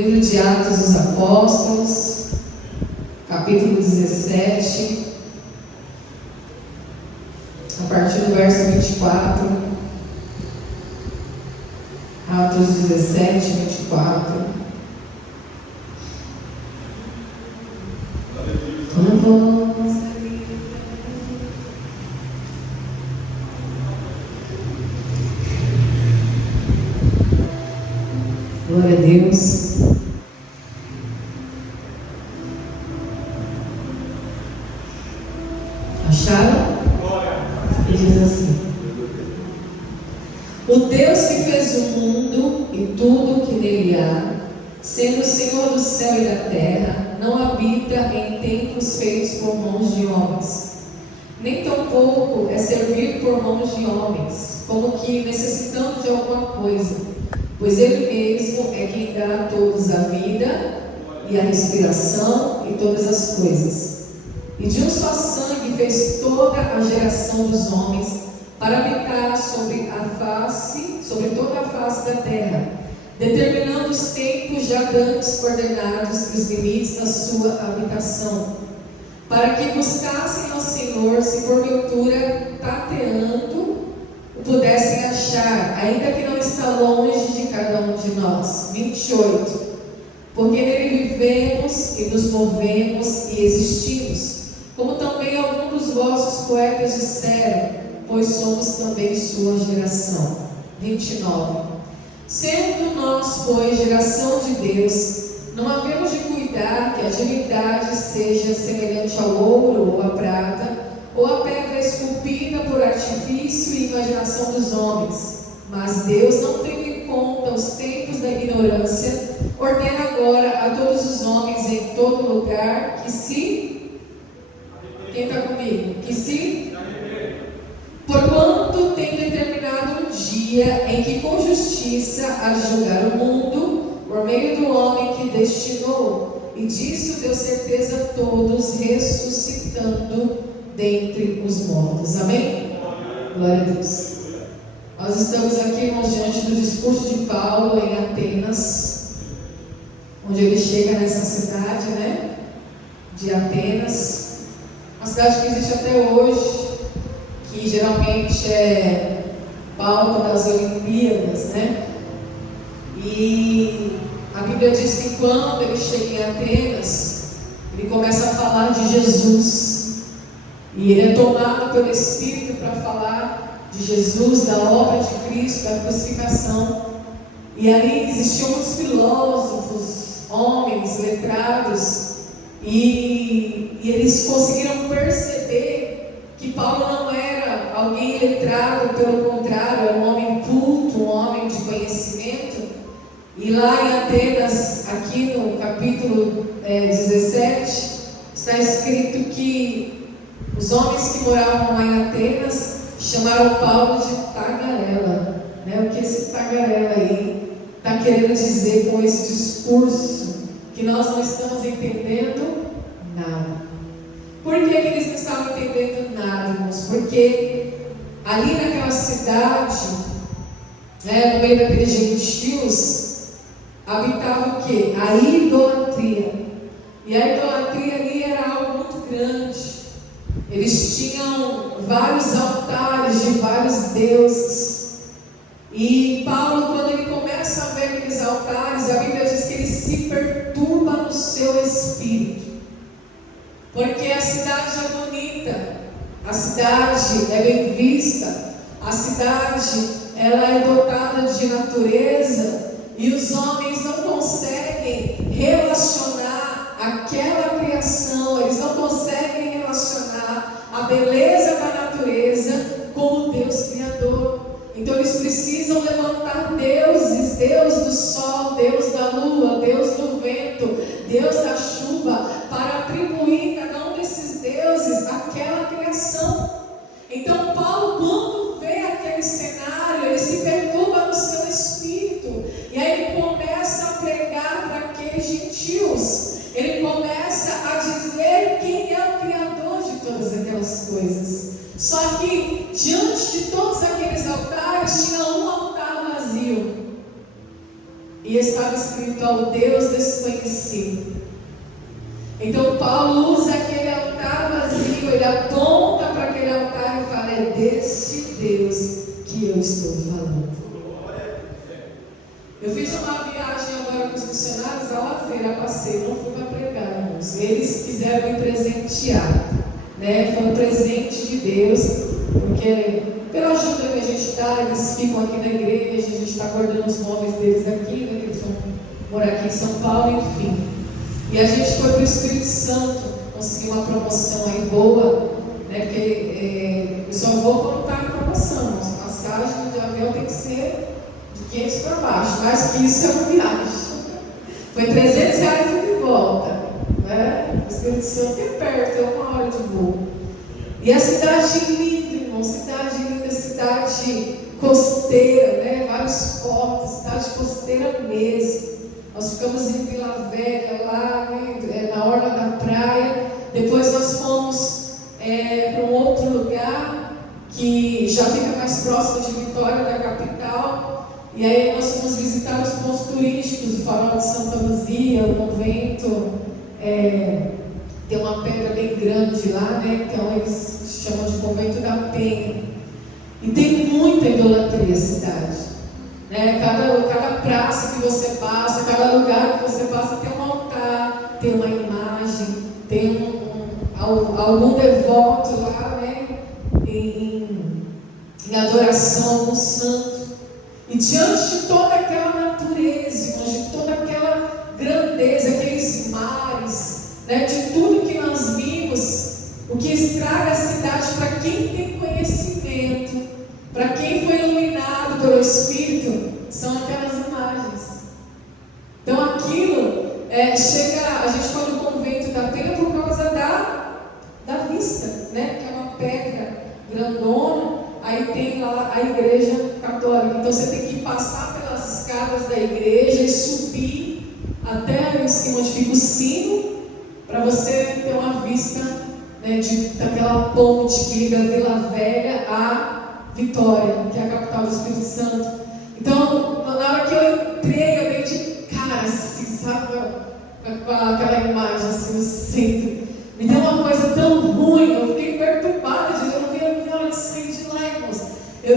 Livro de Atos dos Apóstolos, capítulo 17, a partir do verso 24. Atos 17, 24. Glória a Deus. Acharam? E diz assim: o Deus que fez o mundo e tudo o que nele há, sendo o Senhor do céu e da terra, não habita em templos feitos por mãos de homens, nem tampouco é servido por mãos de homens, como que necessitando de alguma coisa, pois Ele mesmo é quem dá a todos a vida e a respiração e todas as coisas. E de um só sangue fez toda a geração dos homens para habitar sobre toda a face da terra, determinando os tempos já dantes coordenados e os limites da sua habitação, para que buscassem ao Senhor, se porventura tateando o pudessem achar, ainda que não está longe de cada um de nós. 28. Porque nele vivemos e nos movemos e existimos, como também alguns dos vossos poetas disseram, pois somos também sua geração. 29. Sendo nós, pois, geração de Deus, não havemos de cuidar que a divindade seja semelhante ao ouro ou à prata, ou à pedra esculpida por artifício e imaginação dos homens. Mas Deus, não tendo em conta os tempos da ignorância, ordena agora a todos os homens em todo lugar que se... Quem está comigo? Que se... Porquanto tem determinado um dia em que com justiça há de julgar o mundo, por meio do homem que destinou, e disso deu certeza a todos, ressuscitando dentre os mortos. Amém? Glória a Deus. Nós estamos aqui, irmãos, diante do discurso de Paulo em Atenas, onde ele chega nessa cidade, né? De Atenas, uma cidade que existe até hoje, que geralmente é palco das Olimpíadas, né? E a Bíblia diz que quando ele chega em Atenas, ele começa a falar de Jesus. E ele é tomado pelo Espírito para falar de Jesus, da obra de Cristo, da crucificação. E ali existiam muitos filósofos, homens, letrados, e eles conseguiram perceber que Paulo não era alguém letrado, pelo contrário, era um homem culto, um homem de conhecimento. E lá em Atenas, aqui no capítulo 17, está escrito que os homens que moravam lá em Atenas chamaram Paulo de tagarela. Né? O que esse tagarela aí está querendo dizer com esse discurso? Que nós não estamos entendendo nada. Por que eles não estavam entendendo nada, irmãos? Porque ali naquela cidade, no meio daqueles gentios, habitava o quê? A idolatria. E a idolatria ali era algo muito grande. Eles tinham vários altares de vários deuses. E Paulo, quando ele começa a ver aqueles altares, a Bíblia diz que ele se perturba no seu espírito. Porque a cidade é bonita, a cidade é bem vista, a cidade ela é dotada de natureza, e os homens não conseguem relacionar aquela criação, eles não conseguem relacionar a beleza da natureza com o Deus Criador. Então eles precisam levantar deuses, Deus do sol, Deus da lua, Deus do vento, Deus da chuva, para atribuir cada um desses deuses àquela criação. Então Paulo, quando vê aquele cenário, ele se perturba no seu espírito, e aí ele começa a pregar para aqueles gentios, ele começa a dizer quem é o Criador de todas aquelas coisas. Só que diante de todos aqueles altares tinha um altar vazio. e estava escrito ao Deus desconhecido. Então Paulo usa aquele altar vazio, ele aponta para aquele altar e fala: é deste Deus que eu estou falando. Eu fiz uma viagem agora com os missionários a lazer, a passeio, não fui para pregar, irmãos. Eles quiseram me presentear, né? Foi um presente de Deus, porque pela ajuda que a gente dá, eles ficam aqui na igreja, a gente está guardando os móveis deles aqui, né? Eles vão morar aqui em São Paulo, enfim. E a gente foi para o Espírito Santo, conseguiu uma promoção aí boa, né? Porque eu só vou quando está em promoção. A passagem de avião tem que ser de 500 para baixo, mais que isso é uma viagem. Foi R$300 e de volta, né? O Espírito Santo é perto, é 1 hora de voo. E a cidade linda, irmão, cidade linda, cidade costeira, né? Vários portos, cidade costeira mesmo. Nós ficamos em Vila Velha, lá, né? Na orla da praia. Depois nós fomos para um outro lugar que já fica mais próximo de Vitória, da capital. E aí nós fomos visitar os pontos turísticos, o Farol de Santa Luzia, o convento. Tem uma pedra bem grande lá, né? Então eles chamam de Convento da Penha. E tem muita idolatria a cidade, né? Cada praça que você passa, cada lugar que você passa tem um altar, tem uma imagem, tem algum devoto lá, né? Em adoração a algum santo. E diante de toda aquela natureza, de toda aquela grandeza, aqueles mares, né, de tudo que nós vimos, o que estraga a cidade para quem tem conhecimento, para quem foi iluminado pelo Espírito, são aquelas imagens. Então aquilo chega, a gente fala do convento da Penha por causa da vista, né, que é uma pedra grandona. Aí tem lá a igreja católica, então você tem que passar pelas escadas da igreja e subir até em cima onde fica o sino, para você ter uma vista, né, daquela ponte que liga a Vila Velha a Vitória, que é a capital do Espírito Santo. Então, na hora que eu entrei, eu dei de cara, assim, sabe, com aquela imagem assim no centro. Me deu uma coisa tão ruim, eu fiquei perturbada, eu não via a hora de sair de lá, irmãos.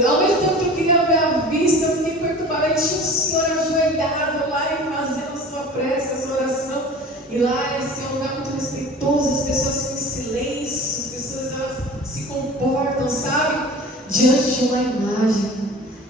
Ao mesmo tempo que eu queria ver a vista, eu fiquei perturbada. Aí tinha um senhor ajoelhado lá e fazendo a sua prece, a sua oração. E lá esse é um lugar muito respeitoso, as pessoas ficam em silêncio, as pessoas elas se comportam, sabe? Diante de uma imagem.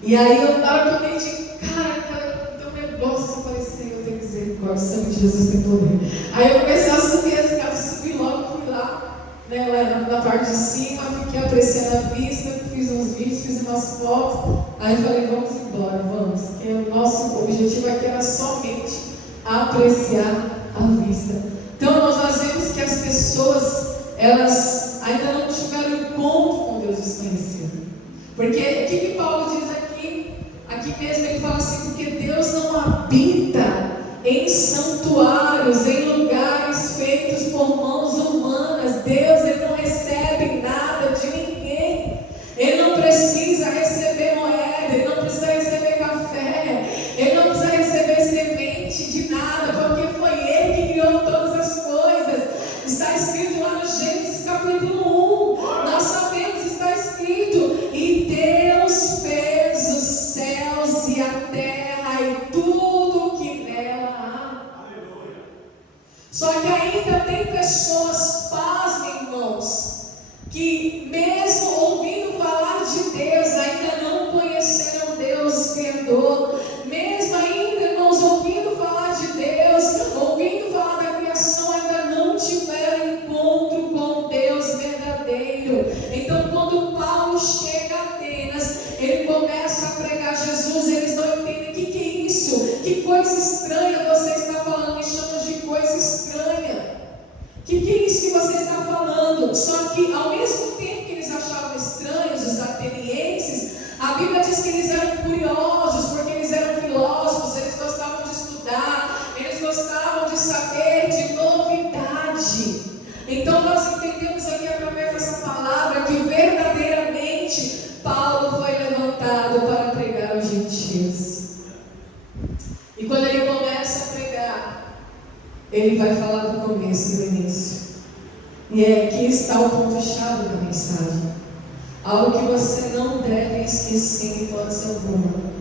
E aí, na hora que eu dei de cara, tem um negócio, eu falei: Senhor, eu tenho que dizer, o sangue de Jesus tem poder. Aí eu comecei a subir as escadas, subi logo, fui lá, né, lá na parte de cima, fiquei apreciando a vista, fiz uns vídeos, fiz umas fotos. Aí eu falei: vamos embora, vamos. Porque o nosso objetivo aqui era somente apreciar a vista. Então nós vemos que as pessoas, elas ainda não tiveram encontro com Deus desconhecido. Porque o que Paulo diz aqui? Aqui mesmo ele fala assim: porque Deus não habita em santuários, em lugares feitos por mãos humanas. Deus, ele não recebe nada de ninguém. Ele não precisa receber moeda, ele não precisa receber café, ele não precisa receber semente de nada, porque foi ele que criou todas as coisas. Está escrito lá no Gênesis capítulo 1. Nós sabemos, está escrito: e Deus fez os céus e a terra e tudo que nela há. Só que ainda tem pessoas, pasmem, irmãos, que mesmo ouvindo falar de Deus, ainda não conheceram Deus Criador. Mesmo ainda, irmãos, ouvindo falar de Deus, ouvindo falar da criação, ainda não tiveram encontro com Deus verdadeiro. Então, quando Paulo chega a Atenas, ele começa a pregar Jesus. Eles não entendem o que é isso, que coisa estranha você está falando, me chama de coisa estranha. Que é isso que você está falando? Só que ao mesmo tempo que eles achavam estranhos, os atenienses, a Bíblia diz que eles eram curiosos, porque eles eram filósofos, eles gostavam de estudar, eles gostavam de saber de novidade. Então nós entendemos aqui através dessa palavra que verdadeiramente Paulo foi levantado para pregar aos gentios. E quando ele vai falar do começo, do início. E aqui está o ponto-chave da mensagem. Algo que você não deve esquecer em hipótese alguma.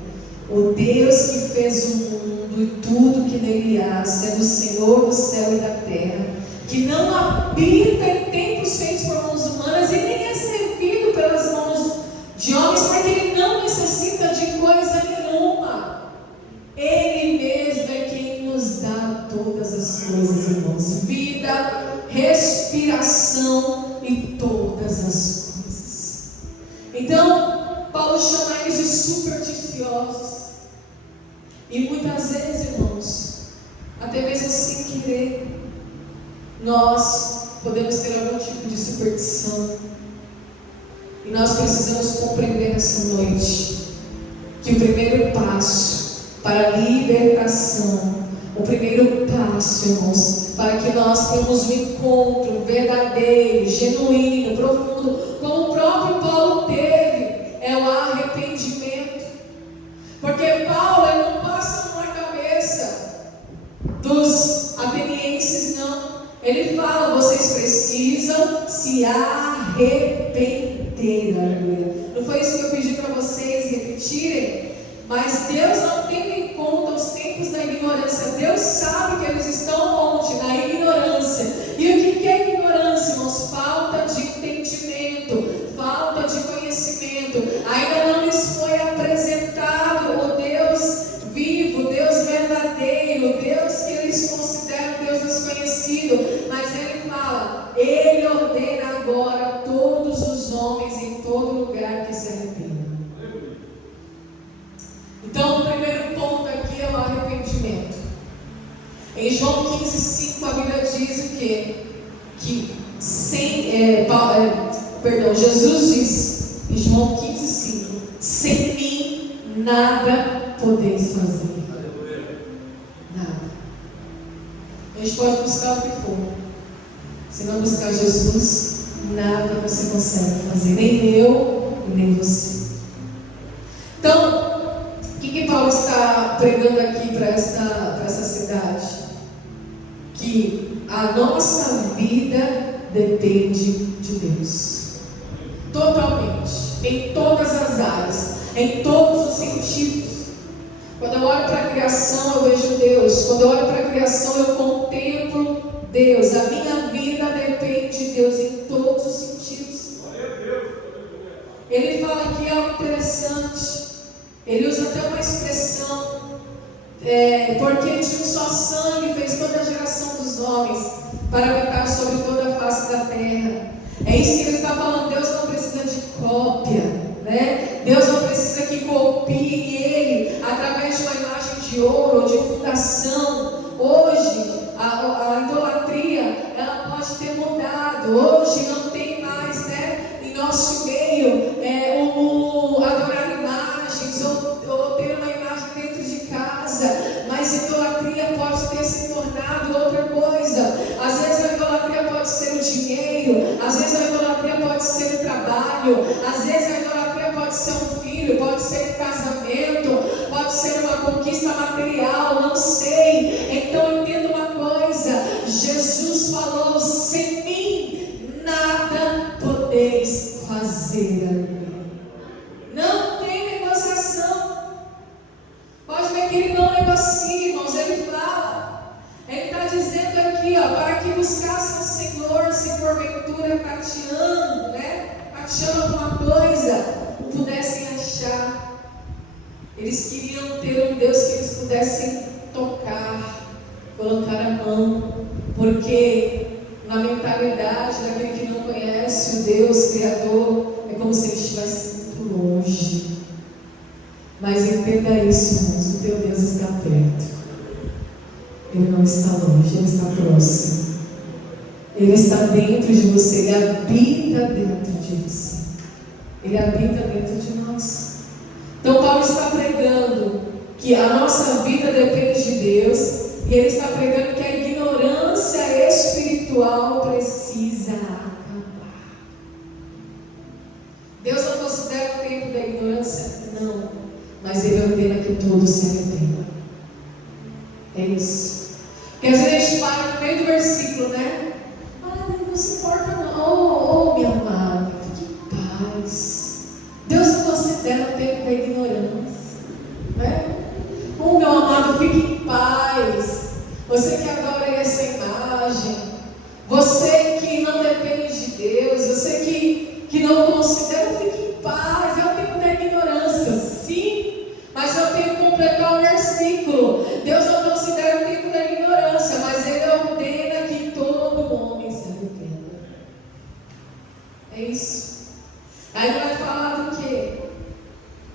O Deus que fez o mundo e tudo que nele há, sendo o Senhor do céu e da terra, que não habita em templos feitos por mãos humanas e nem é servido pelas mãos de homens, porque Ele não necessita de coisa nenhuma. Ele mesmo é quem nos dá todas as coisas, irmãos. Vida, respiração e todas as coisas. Então, Paulo chama eles de supersticiosos. E muitas vezes, irmãos, até mesmo sem querer, nós podemos ter algum tipo de superstição. E nós precisamos compreender nessa noite que o primeiro passo para a libertação, o primeiro passo, irmãos, para que nós tenhamos um encontro verdadeiro, genuíno, profundo, como o próprio Paulo teve, é o arrependimento. Porque Paulo, ele não passa na cabeça dos atenienses, não. Ele fala, vocês precisam se arrepender, aleluia. Não foi isso que eu pedi para vocês repetirem? Mas Deus não tem em conta os tempos da ignorância. Deus sabe que eles estão onde? Na ignorância. E o que é ignorância, irmãos? Falta de entendimento, falta de conhecimento. Ainda não lhes foi apresentado o Deus vivo, o Deus verdadeiro, o Deus que eles consideram Deus desconhecido. Mas Ele fala, Ele ordena agora a todos os homens em todo lugar que se arrependam. Então, o primeiro ponto aqui é o arrependimento. Em João 15,5 a Bíblia diz o quê? Que Jesus diz em João 15,5: sem mim nada podeis fazer. Nada. A gente pode buscar o que for. Se não buscar Jesus, nada você consegue fazer. Nem eu e nem você. Então, o que Paulo está pregando aqui para essa cidade? Que a nossa vida depende de Deus. Totalmente. Em todas as áreas. Em todos os sentidos. Quando eu olho para a criação, eu vejo Deus. Quando eu olho para a criação, eu contemplo Deus. A minha vida depende de Deus em todos os sentidos. Ele fala aqui algo interessante. Ele usa até uma expressão, porque de um só sangue fez toda a geração dos homens para habitar sobre toda a face da terra. É isso que ele está falando. Deus não precisa de cópia, né? Deus não precisa que copie Ele através de uma imagem de ouro ou de fundação. Hoje a idolatria ela pode ter mudado. Hoje não tem mais, né, em nosso meio adorar imagens ou ter uma imagem dentro de casa, mas idolatria pode ter se tornado outra coisa. Às vezes a idolatria pode ser o dinheiro, às vezes a idolatria pode ser o trabalho, às vezes a idolatria pode ser um filho, pode ser um casamento, pode ser uma conquista material, não sei. Então entenda uma coisa: Jesus falou, sem mim nada podeis fazer. Não tem negociação. Pode ver que ele não negocia, irmãos. Ele fala, ele está dizendo aqui, para que buscassem o Senhor, se porventura tateando, tateando alguma coisa, pudessem achar. Eles queriam ter um Deus que eles pudessem tocar, colocar a mão, porque na mentalidade daquele que não conhece o Deus Criador, é como se ele estivesse muito longe. Mas entenda isso, irmãos, o teu Deus está perto. Ele não está longe, Ele está próximo. Ele está dentro de você, Ele habita dentro de você. Ele habita dentro de nós. Então Paulo está pregando que a nossa vida depende de Deus, e ele está pregando que a ignorância espiritual precisa acabar. Deus não considera o tempo da ignorância? Não. Mas Ele ordena que todos se arrependam. É isso. Porque às vezes a gente para no meio Deus. Eu sei que não considero, fique em paz. É o tempo da ignorância, sim, mas é o tempo de completar o versículo. Deus não considera o tempo da ignorância, mas Ele ordena que todo homem se arrependa. É isso. Aí vai falar do quê?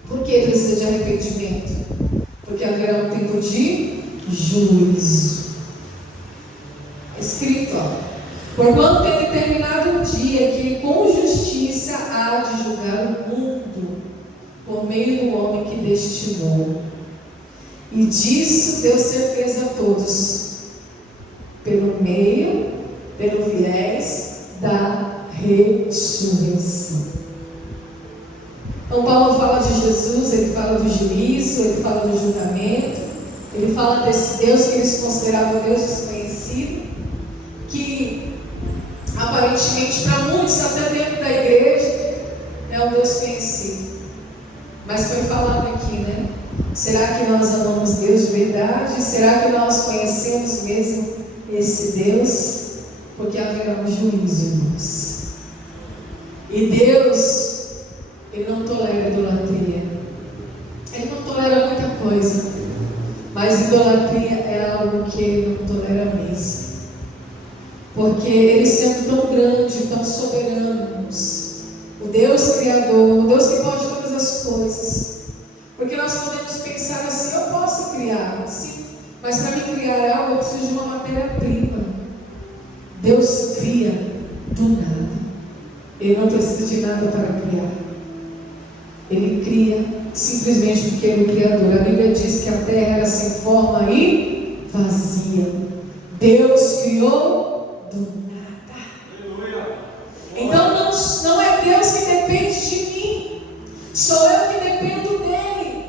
Por que precisa de arrependimento? Porque haverá um tempo de juízo. Escrito, ó. Porquanto tem determinado um dia que com justiça há de julgar o mundo, por meio do homem que destinou. E disso deu certeza a todos, pelo viés da ressurreição. Então Paulo fala de Jesus, ele fala do juízo, ele fala do julgamento, ele fala desse Deus que eles consideravam Deus desconhecido, que aparentemente para muitos, até dentro da igreja, é um Deus conhecido. Mas foi falado aqui, né? Será que nós amamos Deus de verdade? Será que nós conhecemos mesmo esse Deus? Porque haverá um juízo, irmãos. E Deus, Ele não tolera idolatria. Ele não tolera muita coisa, mas idolatria é algo que Ele não tolera mesmo. Porque Ele sendo tão grande, tão soberano, o Deus Criador, o Deus que pode todas as coisas. Porque nós podemos pensar assim, eu posso criar, sim, mas para mim criar algo eu preciso de uma matéria-prima. Deus cria do nada. Ele não precisa de nada para criar. Ele cria simplesmente porque Ele é o Criador. A Bíblia diz que a terra era sem forma e vazia. Deus criou do nada. Então não é Deus que depende de mim, sou eu que dependo dEle.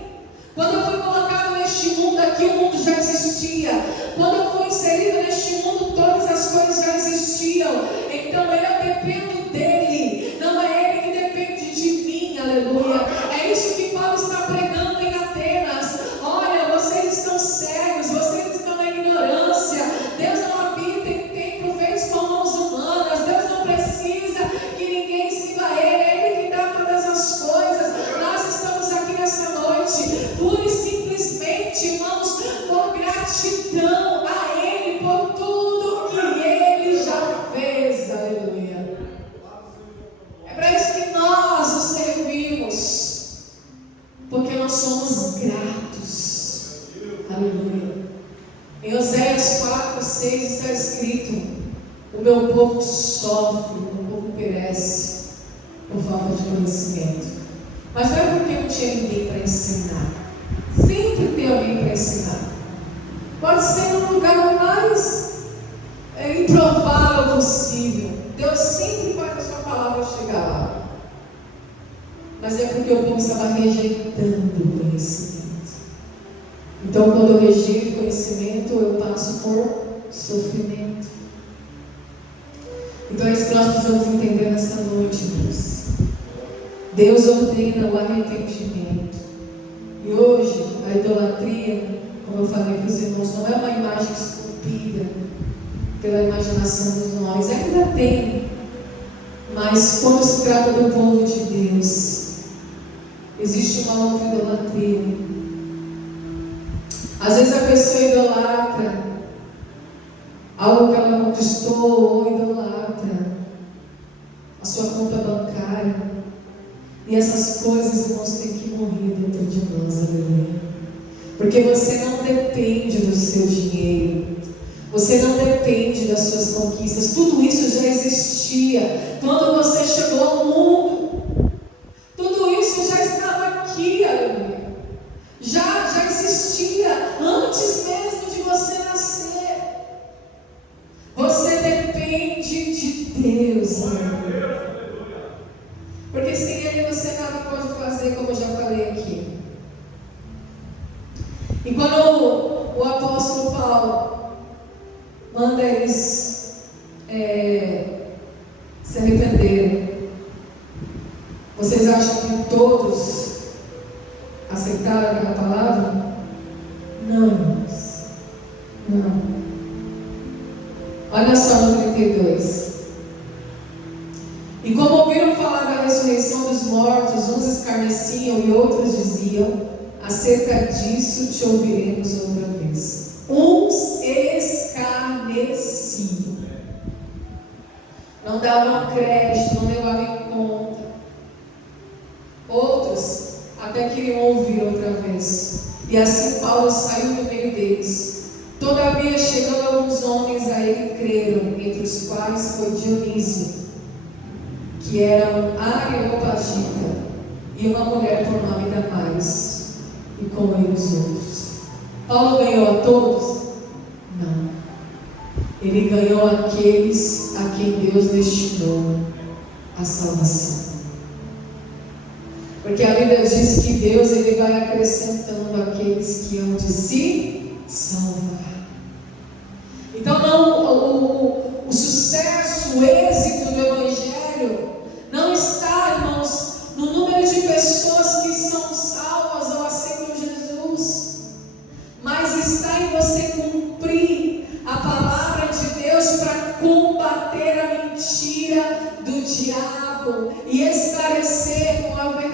Quando eu fui colocado neste mundo aqui, o mundo já existia. Quando eu fui inserido neste mundo, todas as coisas já existiam. Então eu dependo dEle, não é Ele que depende de mim, aleluia. É isso que Paulo está pregando em Atenas. Olha, vocês estão cegos, vocês estão na ignorância. Deus não habita em templo feito com mãos humanas. Deus não precisa que ninguém siga a Ele, é Ele que dá todas as coisas. Nós estamos aqui nessa noite, pura e simplesmente, irmãos, por gratidão a Ele, por tudo que Ele já fez, aleluia. É para isso que nós o servimos, porque nós somos gratos, aleluia. Em Oséias 4:6 está escrito: o meu povo sofre, o meu povo perece por falta de conhecimento. Mas não é porque não tinha ninguém para ensinar. Sempre tem alguém para ensinar. Pode ser no lugar mais improvável possível. Deus sempre faz a sua palavra chegar lá. Mas é porque o povo estava rejeitando o conhecimento. Então, quando eu rejeito o conhecimento, eu passo por sofrimento. Então é isso que nós precisamos entender nessa noite, irmãos. Deus ordena o arrependimento. E hoje, a idolatria, como eu falei para os irmãos, não é uma imagem esculpida pela imaginação dos nós. Ainda tem, mas quando se trata do povo de Deus, existe uma outra idolatria. Às vezes a pessoa idolatra algo que ela conquistou, ou idolatra a sua conta bancária. E essas coisas, irmãos, têm que morrer dentro de nós, aleluia. Porque você não depende do seu dinheiro, você não depende das suas conquistas. Tudo isso já existia quando você chegou ao mundo. Tudo isso já estava aqui, aleluia. Já existia antes mesmo de você nascer. Você depende de Deus, aleluia. Porque sem Ele você nada pode fazer, como eu já falei aqui. E quando o apóstolo Paulo manda eles se arrependerem, vocês acham que todos aceitaram aquela palavra? Não, irmãos. Não. Olha só no 32. E como ouviram falar da ressurreição dos mortos, uns escarneciam e outros diziam: acerca disso te ouviremos outra vez. Uns escarneciam, não davam crédito, não levavam em conta. Outros até queriam ouvir outra vez. E assim Paulo saiu do meio deles. Todavia, chegando alguns homens a ele, creram, entre os quais foi Dionísio, que era um areopagita, e uma mulher por nome Damaris, e com ele os outros. Paulo ganhou a todos? Não. Ele ganhou aqueles a quem Deus destinou a salvação. Porque a Bíblia diz que Deus ele vai acrescentando aqueles que hão de se salvar. Então o sucesso, o êxito do Evangelho não está, irmãos, no número de pessoas que são salvas ou aceitam Jesus, mas está em você cumprir a palavra de Deus para combater a mentira do diabo e esclarecer com a verdade.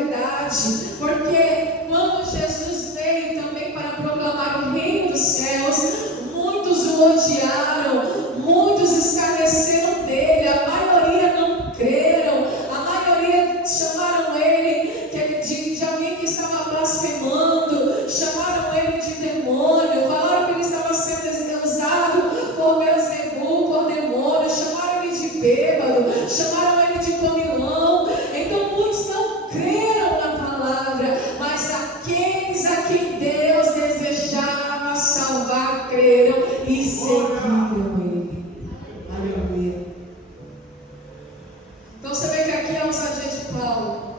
Porque quando Jesus veio também para proclamar o reino dos céus, muitos o odiaram, muitos escarneceram dele, a maioria não creram, a maioria chamaram ele de alguém que estava blasfemando, chamaram ele de demônio, falaram que ele estava sendo usado por Beelzebul, por demônio, chamaram ele de bêbado, chamaram ele de comilão. Então muitos não creram na palavra, mas aqueles a quem Deus desejava salvar creram e seguiram ele. Aleluia. Então você vê que aqui é a ousadia de Paulo.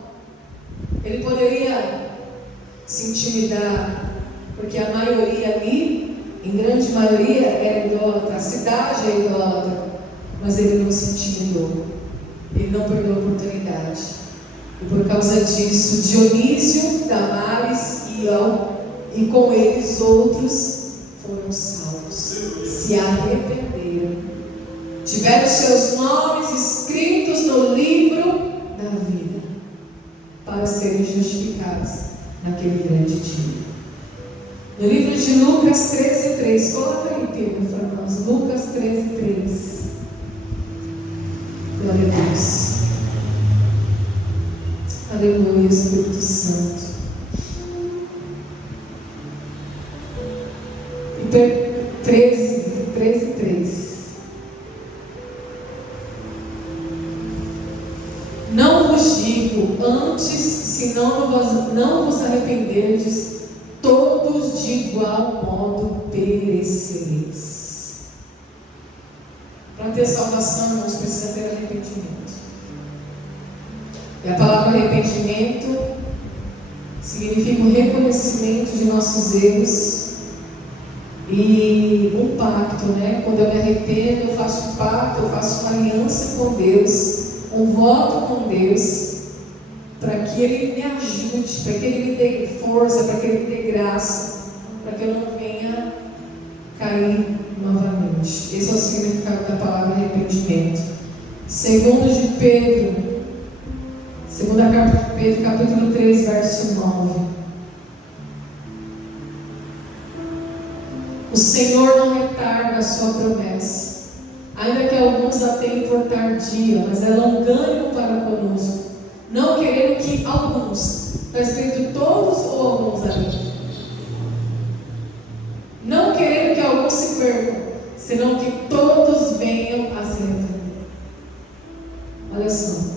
Ele poderia se intimidar, porque a maioria ali, em grande maioria, era idólatra, a cidade é idólatra, mas ele não se intimidou, ele não perdeu a oportunidade. E por causa disso, Dionísio, Damaris e com eles outros foram salvos, se arrependeram, tiveram seus nomes escritos no livro da vida, para serem justificados naquele grande dia. No livro de Lucas 13:3, coloca aí, Pedro, para nós, Lucas 13:3. Glória a Deus. Aleluia, Espírito Santo. E 13:3. Não vos digo antes, senão não vos arrependerdes, todos de igual modo perecereis. Para ter salvação, irmãos, precisa ter arrependimento. E a palavra arrependimento significa o reconhecimento de nossos erros e um pacto, né? Quando eu me arrependo, eu faço um pacto, eu faço uma aliança com Deus, um voto com Deus, para que Ele me ajude, para que Ele me dê força, para que Ele me dê graça, para que eu não venha cair novamente. Esse é o significado da palavra arrependimento. Segundo de Pedro, segunda carta de Pedro, capítulo 3, verso 9. O Senhor não retarda a sua promessa, ainda que alguns a tenham por tardia, mas é longânimo para conosco, não querendo que alguns, está escrito todos ou alguns ali? Não querendo que alguns se percam, senão que todos venham a se arrepender. Olha só.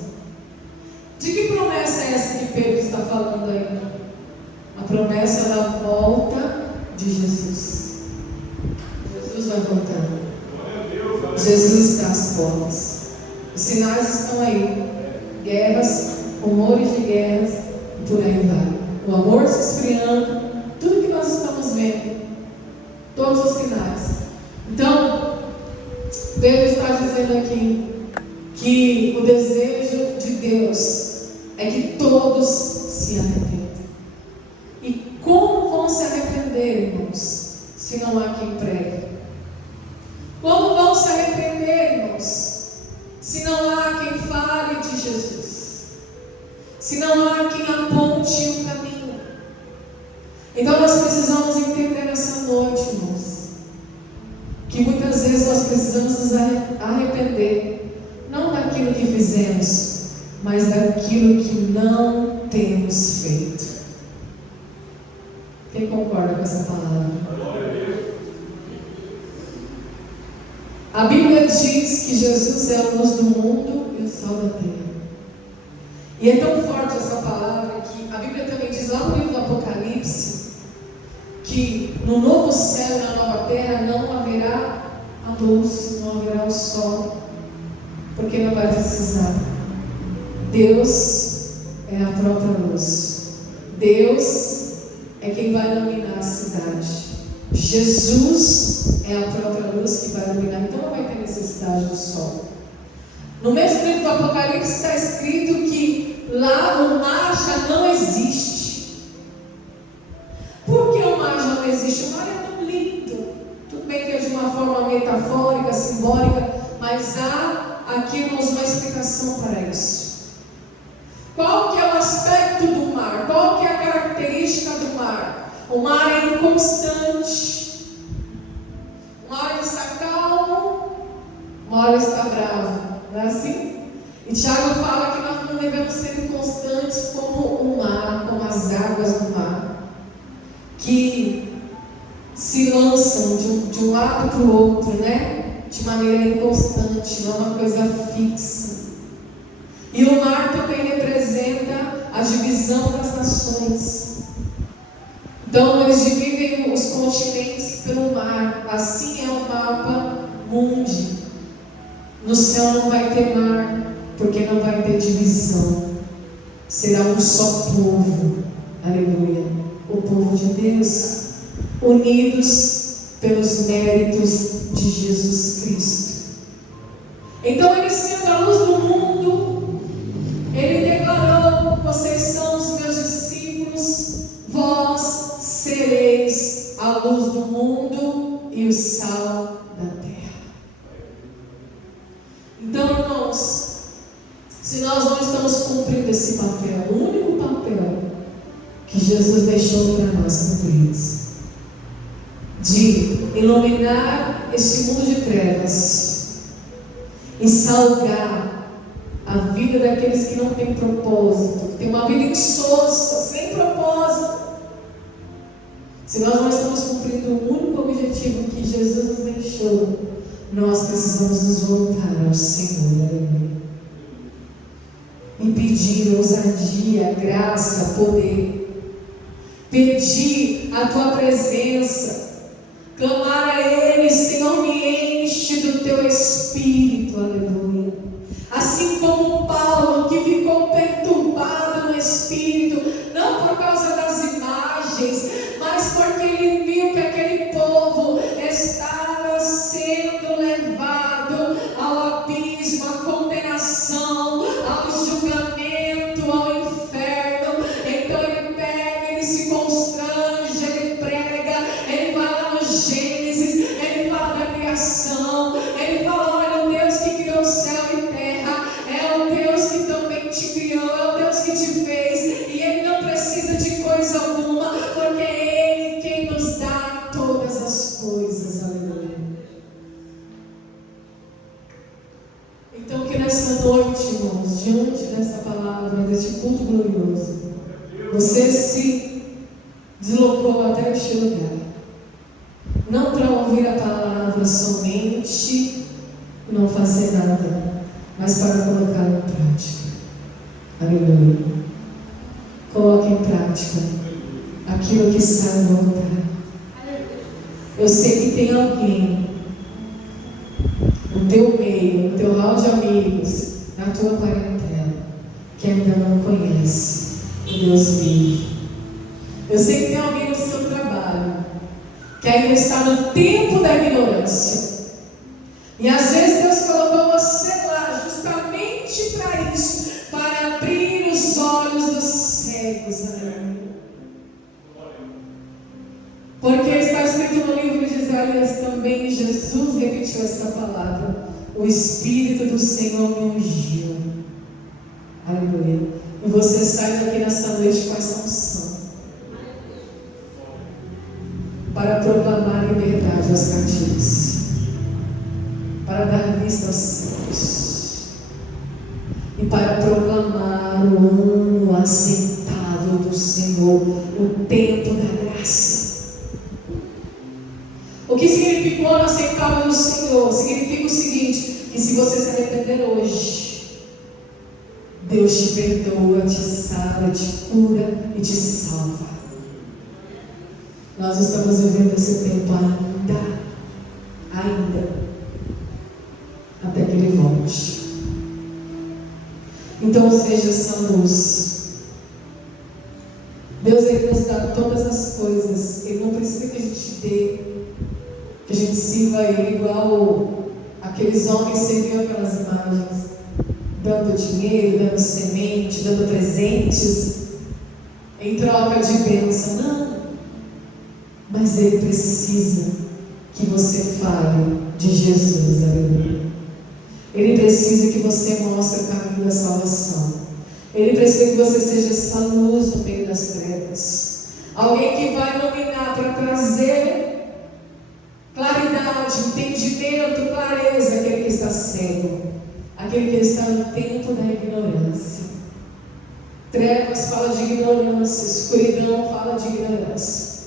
De que promessa é essa que Pedro está falando aí? A promessa da volta de Jesus. Jesus vai voltar. Jesus está às portas. Os sinais estão aí. Guerras, rumores de guerras, e por aí vai. O amor se esfriando, tudo que nós estamos vendo, todos os sinais. Então, Pedro está dizendo aqui que o desejo de Deus é que todos se arrependam. E como vão se arrepender, irmãos, se não há quem pregue? Como vão se arrepender, irmãos, se não há quem fale de Jesus, se não há quem aponte o caminho. Então nós precisamos entender nessa noite, irmãos, que muitas vezes nós precisamos nos arrepender, não daquilo que fizemos, mas daquilo que não temos feito. Quem concorda com essa palavra? A Bíblia diz que Jesus é a luz do mundo e o sol da terra. E é tão forte essa palavra que a Bíblia também diz lá no livro do Apocalipse que no novo céu e na nova terra não haverá a luz, não haverá o sol, porque não vai precisar. Deus é a própria luz. Deus é quem vai iluminar a cidade. Jesus é a própria luz que vai iluminar. Então não vai ter necessidade do sol. No mesmo livro do Apocalipse está escrito que lá o mar já não existe. Por que o mar já não existe? O mar é tão lindo. Tudo bem que é de uma forma metafórica, simbólica, mas há aqui, irmãos, uma explicação para isso. Qual que é o aspecto do mar? Qual que é a característica do mar? O mar é inconstante. Uma hora está calmo, uma hora está bravo. Não é assim? E Tiago fala que nós não devemos ser inconstantes como o mar, como as águas do mar, que se lançam de um lado para o outro, né? De maneira inconstante, não é uma coisa fixa. E o mar também representa a divisão das nações. Então eles dividem os continentes pelo mar. Assim é o mapa mundi. No céu não vai ter mar, porque não vai ter divisão. Será um só povo. Aleluia. O povo de Deus, unidos pelos méritos de Jesus Cristo. Então ele sendo a luz do mundo, ele declarou: vocês são os meus discípulos, vós sereis a luz do mundo e o sal da terra. Então, irmãos, se nós não estamos cumprindo esse papel, o único papel que Jesus deixou para nós cumprir, de iluminar esse mundo de trevas e salgar a vida daqueles que não têm propósito, que têm uma vida insossa, sem propósito. Se nós não estamos cumprindo o único objetivo que Jesus nos deixou, nós precisamos nos voltar ao Senhor, aleluia, e pedir ousadia, graça, poder, pedir a tua presença, clamar a Ele: Senhor, me enche do teu Espírito, aleluia. Assim como Paulo, que ficou perturbado no Espírito, não por causa das imagens, mas porque ele viu que aquele povo estava sendo levado ao abismo, à condenação, ao julgamento, ao inferno. Então ele pega, ele se constrange, ele prega, ele fala no Gênesis, ele fala da criação, ele fala: olha, o Deus que criou o céu e terra é o Deus que também te criou, é o Deus que te fez, e ele não precisa de coisa alguma, porque é Ele quem nos dá todas as coisas, aleluia. Então que nesta noite, irmãos, diante dessa palavra, deste culto glorioso, você se deslocou até este lugar, não para ouvir a palavra somente e não fazer nada, mas para colocá-la em prática. Aleluia. Coloque em prática aquilo que sabe voltar. Eu sei que tem alguém no teu meio, no teu hall de amigos, na tua parentela, que ainda não conhece o Deus vivo. Eu sei que tem alguém no seu trabalho que ainda está no tempo da ignorância. E às vezes Deus colocou você lá justamente para isso, para abrir os olhos dos cegos, aleluia. Porque está escrito no livro de Isaías também, Jesus repetiu essa palavra: o Espírito do Senhor me ungiu Aleluia. E você sai daqui nessa noite com essa unção para proclamar liberdade aos cativos, para dar vista aos cegos e para proclamar o ano aceitável do Senhor, o tempo da graça. O que significa o ano aceitável do Senhor? Significa o seguinte: que se você se arrepender hoje, Deus te perdoa, te sara, te cura e te salva. Nós estamos vivendo esse tempo ainda, até que Ele volte. Então seja essa luz. Deus, Ele nos dá todas as coisas. Ele não precisa que a gente dê, que a gente sirva a Ele igual aqueles homens serviam pelas imagens, dando dinheiro, dando semente, dando presentes em troca de bênção. Não. Mas Ele precisa que você fale de Jesus, aleluia. Ele precisa que você mostre o caminho da salvação. Ele precisa que você seja essa luz no meio das trevas. Alguém que vai iluminar para trazer claridade, entendimento, clareza àquele que está cego, aquele que está no tempo da ignorância. Trevas fala de ignorância, escuridão fala de ignorância.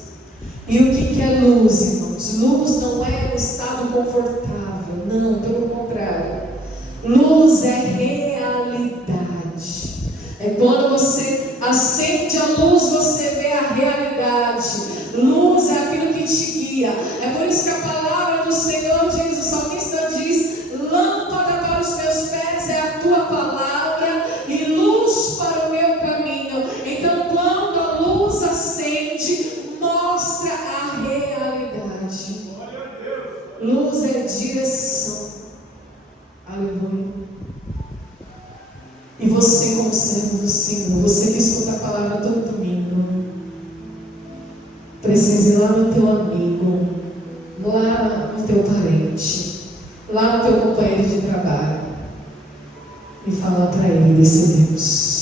E o que é luz, irmãos? Luz não é um estado confortável, não, pelo contrário. Luz é realidade. É quando você acende a luz, você vê a realidade. Luz é aquilo que te guia. É por isso que a palavra do Senhor diz, o salmista diz: lâmpada para os meus pés é a tua palavra e luz para o meu caminho. Então, quando a luz acende, mostra a realidade. Luz é direção. Aleluia. E você, como servo do Senhor, você que escuta a palavra todo domingo, precisa ir lá no teu amigo, lá no teu parente, lá no teu companheiro de trabalho e falar para ele desse Deus.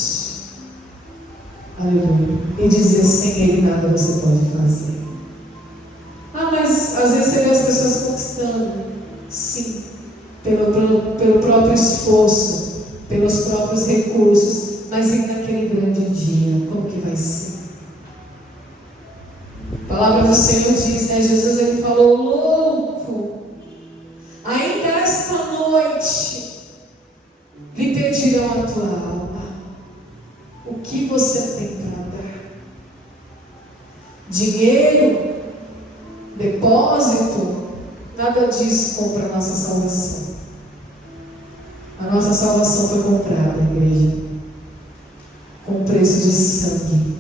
Aleluia. E dizer: sem Ele nada você pode fazer. Ah, mas às vezes você vê as pessoas conquistando. Sim, pelo próprio esforço, pelos próprios recursos. Mas e naquele grande dia, como que vai ser? A palavra do Senhor diz, né? Jesus, Ele falou: louco, ainda esta noite lhe pedirão a tua alma. O que você tem para dar? Dinheiro? Depósito? Nada disso compra a nossa salvação. A nossa salvação foi comprada, igreja, com preço de sangue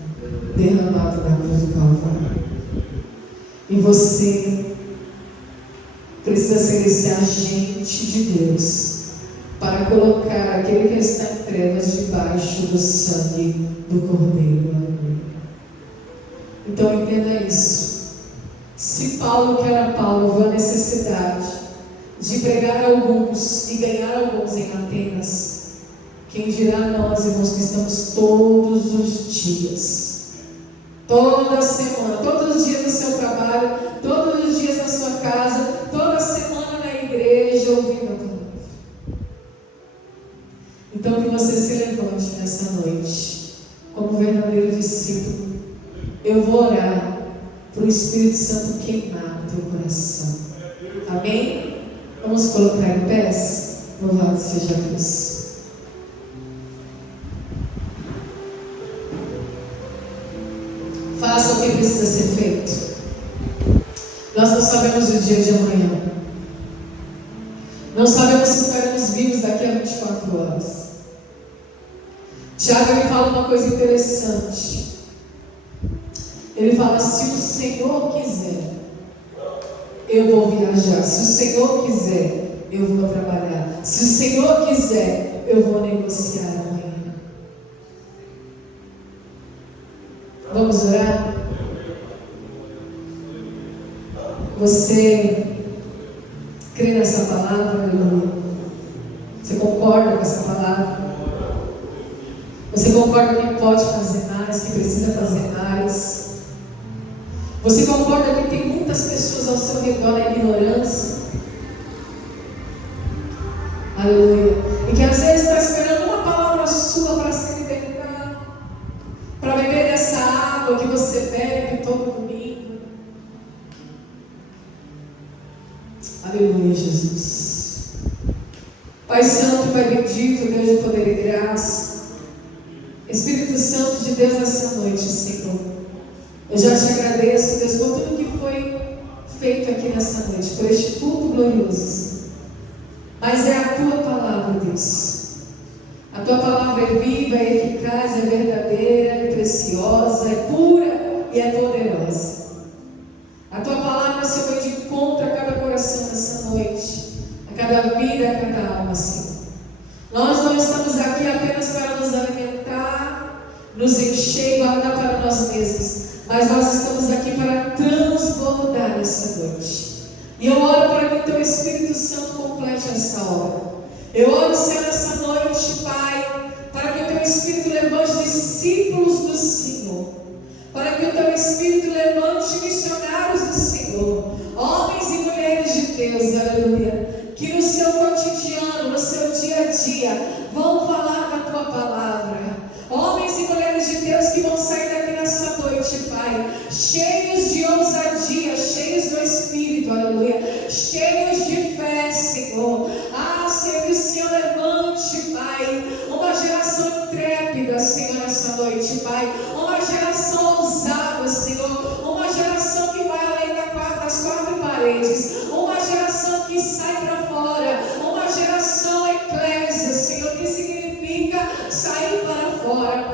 derramado na cruz do Calvário. E você precisa ser esse agente de Deus para colocar aquele que está em trevas debaixo do sangue do Cordeiro. Então entenda isso. Se Paulo, que era Paulo, viu a necessidade de pregar alguns e ganhar alguns em Atenas, quem dirá nós, irmãos, que estamos todos os dias, toda semana, todos os dias no seu trabalho, todos os dias na sua casa, toda semana na igreja, ouvindo a palavra. Então que você se levante nessa noite como verdadeiro discípulo. Eu vou orar para o Espírito Santo queimar o teu coração. Amém? Vamos colocar em pés? Louvado seja Deus. Faça o que precisa ser feito. Nós não sabemos o dia de amanhã. Não sabemos se estaremos vivos daqui a 24 horas. Tiago, ele fala uma coisa interessante. Ele fala: se o Senhor quiser, eu vou viajar. Se o Senhor quiser, eu vou trabalhar. Se o Senhor quiser, eu vou negociar amanhã. Vamos orar? Você crê nessa palavra? Aleluia. Você concorda com essa palavra? concorda que pode fazer mais, que precisa fazer mais? Você concorda que tem muitas pessoas ao seu redor na ignorância? Aleluia. E que às vezes está esperando uma palavra sua para se libertar, para beber dessa água que você bebe todo domingo. Aleluia, Jesus. Pai Santo, Pai bendito, Deus de poder e graça, Espírito Santo de Deus, nessa noite, Senhor, eu já te agradeço, Deus, por tudo que foi feito aqui nessa noite, por este culto glorioso, Senhor. Mas é a tua palavra, Deus. A tua palavra é viva, é eficaz, é verdadeira, é preciosa, é pura e é poderosa. A tua palavra, Senhor, vai de encontro a cada coração nessa noite, a cada vida, a cada alma, Senhor. Nós não estamos aqui apenas para nos alimentar, nos encher e guardar para nós mesmos, mas nós estamos aqui para transbordar nessa noite. E eu oro para que o teu Espírito Santo complete essa obra. Eu oro, Senhor, nessa noite, Pai, para que o teu Espírito levante discípulos do Senhor, para que o teu Espírito levante missionários do Senhor, homens e mulheres de Deus, aleluia, que no seu cotidiano, no seu dia a dia, vão falar da tua palavra. Homens e mulheres de Deus que vão sair daqui nessa noite, Pai, cheios de ousadia, cheios do Espírito, aleluia, cheios de fé, Senhor. Senhor, que o Senhor levante, Pai, uma geração intrépida, Senhor, nessa noite, Pai, uma geração ousada, Senhor, uma geração que vai além das quatro paredes, uma geração que sai para fora, uma geração eclésia, Senhor, que significa sair para fora,